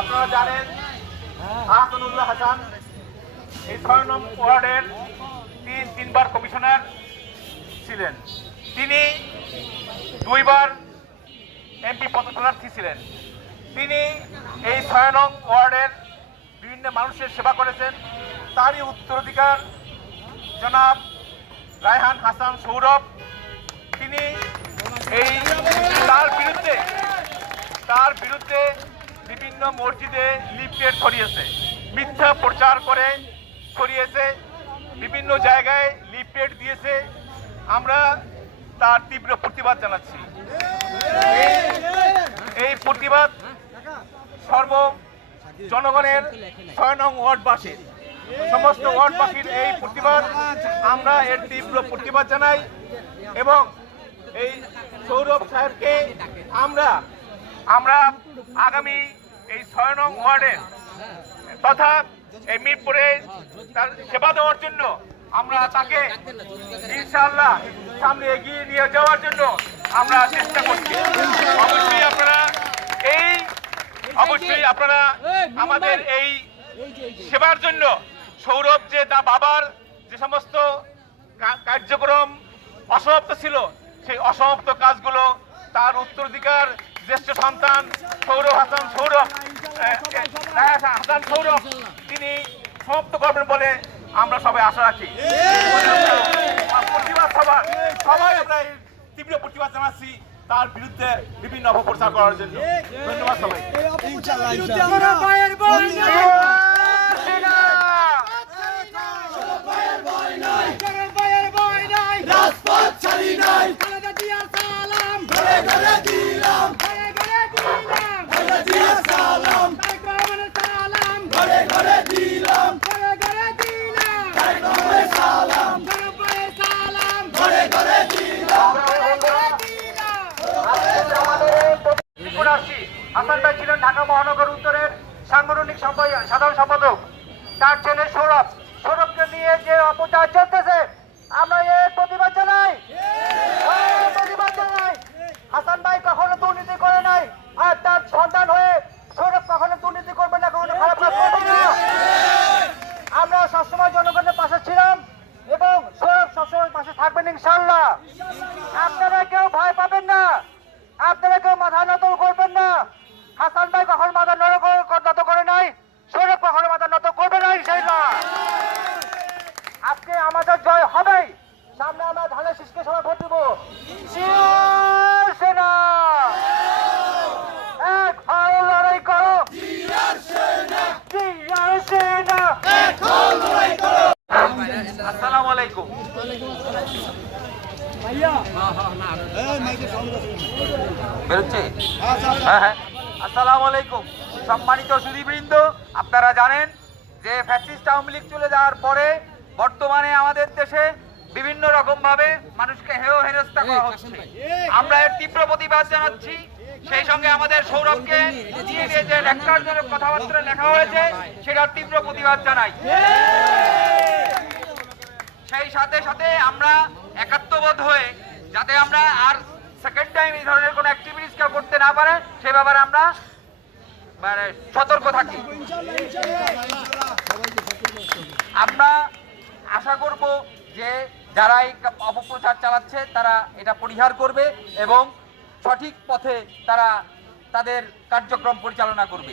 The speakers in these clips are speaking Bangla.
আপনারা জানেন আহসানুল্লাহ হাসান এই ছয় ওয়ার্ডের তিন, তিনবার কমিশনার ছিলেন। তিনি দুইবার এমপি পদপ্রার্থী ছিলেন। তিনি এই ছয় ওয়ার্ডের বিভিন্ন মানুষের সেবা করেছেন। তারই উত্তরাধিকার জনাব রায়হান হাসান সৌরভ। তিনি এই তার বিরুদ্ধে তার বিরুদ্ধে বিভিন্ন মসজিদে লিফলেট ছড়িয়েছে। মিথ্যা প্রচার করে ছড়িয়েছে। বিভিন্ন জায়গায় লিফলেট দিয়েছে। আমরা তার তীব্র প্রতিবাদ জানাচ্ছি। এই- প্রতিবাদ সর্ব জনগণের ছয় নং ওয়ার্ডবাসীর। সমস্ত ওয়ার্ডবাসীর এই প্রতিবাদ। আমরা এর তীব্র প্রতিবাদ জানাই এবং এই সৌরভ সাহেবকে আমরা আমরা আগামী এই ছয় নং ওয়ার্ডের তথা এই মিরপুরে তার সেবা দেওয়ার জন্য আমরা তাকে ইনশাআল্লাহ সামনে এগিয়ে নিয়ে যাওয়ার জন্য আমরা চেষ্টা করছি। অবশ্যই আপনারা এই, অবশ্যই আপনারা আমাদের এই সেবার জন্য সৌরভ যে তা বাবার যে সমস্ত কার্যক্রম অসমাপ্ত ছিল, সেই অসমাপ্ত কাজগুলো তার উত্তরাধিকার জ্যেষ্ঠ সন্তান সৌরভ হাসান সৌরভ হাসান সৌরভ তিনি সমাপ্ত করবেন বলে আমরা সবাই আশা রাখি। প্রতিবাদ সবার সবাই আমরা তীব্র প্রতিবাদ জানাচ্ছি তার বিরুদ্ধে বিভিন্ন অপপ্রচার করার জন্য। ধন্যবাদ সবাই। রাজপথ ছাড়ি নাই। ঘরে ঘরে ঘরে দিয়া সালাম ঘরে ঘরে দিলাম ঘরে ঘরে সালাম ঘরে ঘরে দিলাম ত্রিপুরা আসছি হাসান ভাই ছিলেন ঢাকা মহানগর উত্তরের সাংগঠনিক সাধারণ সম্পাদক। তার ছেলে সৌরভ। সৌরভকে নিয়ে যে অপচার চলতেছে, আমরা এর প্রতিবাদ জানাই। এর প্রতিবাদ জানাই। হাসান ভাই কখনো দুর্নীতি করে নাই, আর তার সন্তান হয়ে সৌরভ কখনো দুর্নীতি করবে না কখনো খারাপ কাজ করবে না আমরা সবসময় জনগণের পাশে ছিলাম এবং সৌরভ সবসময় পাশে থাকবেন ইনশাল্লাহ আপনারা কেউ ভয় পাবেন না আপনারা কেউ মাথা নত করবেন না হাসান ভাই কখন মাথা নত নত করে নাই সৌরভ কখনো মাথা নত করবে না ইনশাল্লাহ আজকে আমাদের জয় হবেই সামনে আমরা ধানের শীষকে সবাই ভোট দেবো শির সেনা এক ভালো লড়াই করো জিয়ার সেনা আসসালামু আলাইকুম বেরোচ্ছে? হ্যাঁ হ্যাঁ। আসসালামু আলাইকুম। সম্মানিত সুদীবৃন্দ আপনারা জানেন যে ফ্যাসিস্ট আওয়ামী লীগ চলে যাওয়ার পরে বর্তমানে আমাদের দেশে বিভিন্ন রকম ভাবে মানুষকে হেয় হেনস্থা করা হচ্ছে। আমরা এর তীব্র প্রতিবাদ জানাচ্ছি। সেই সঙ্গে আমাদের সৌরভকে যে কথাবার্তা লেখা হয়েছে সেটার তীব্র প্রতিবাদ জানাই। সেই সাথে সাথে আমরা একাত্মবোধ হয়ে যাতে আমরা আর সেকেন্ড টাইম এই ধরনের কোনো অ্যাক্টিভিটিস কেউ করতে না পারে, সে ব্যাপারে আমরা মানে সতর্ক থাকি। আমরা আশা করব যে যারা এই অপপ্রচার চালাচ্ছে, তারা এটা পরিহার করবে এবং সঠিক পথে তারা তাদের কার্যক্রম পরিচালনা করবে।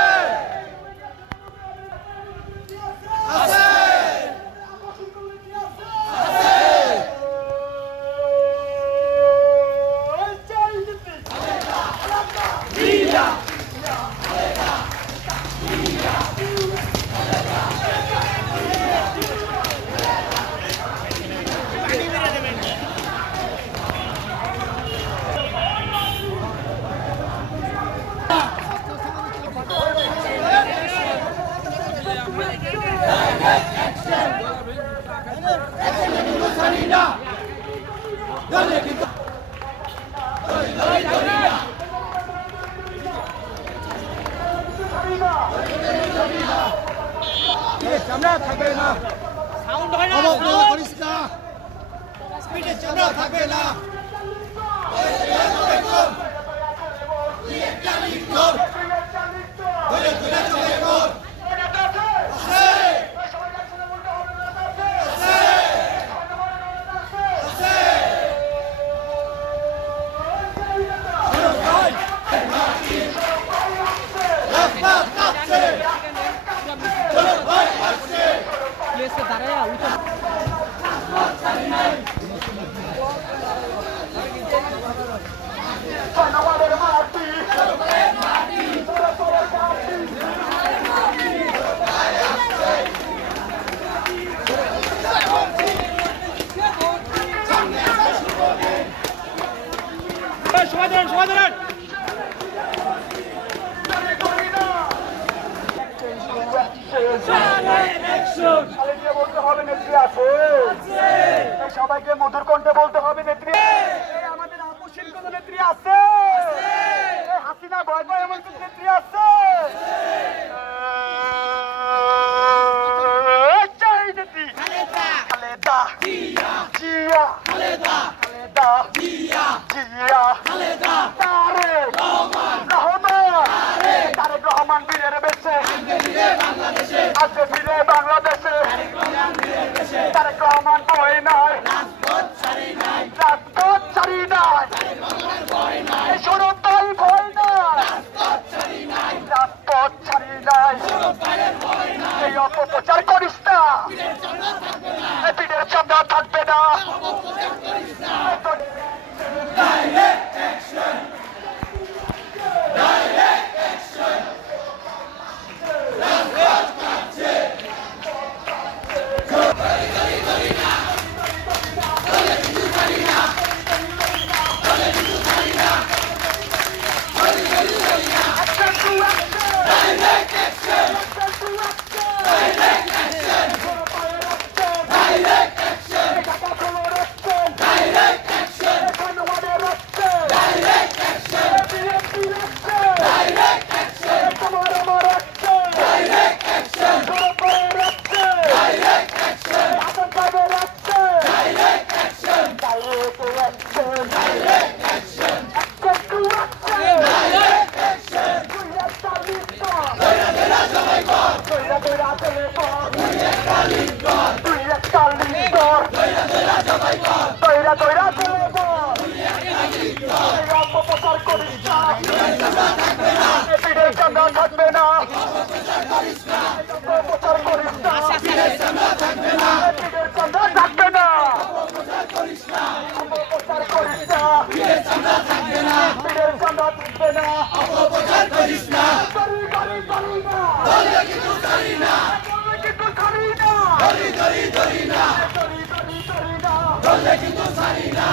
কিন্তু ছাড়ি না চামড়া থাকবে না অবজ্ঞা করিস না স্পিডের চামড়া থাকবে না। হবে নেত্রী আছে এই সবাইকে মধুর কণ্ঠে বলতে হবে, নেত্রী। আমাদের আপসীন কোন নেত্রী আছে? হাসিনা ভয় ভয় এমন নেত্রী আছে এই চাই নেত্রী খালেদা জিয়া খালেদা জিয়া তারেক রহমান তারেক রহমান বীরের বেশে। আজকে ফিরে বাংলাদেশে। থাকবে না। অপপ্রচার করিস না। করি করি করি না। বলে কিন্তু করি না। বলে কিন্তু করি না। করি করি করি না। করি করি করি না। বলে কিন্তু করি না।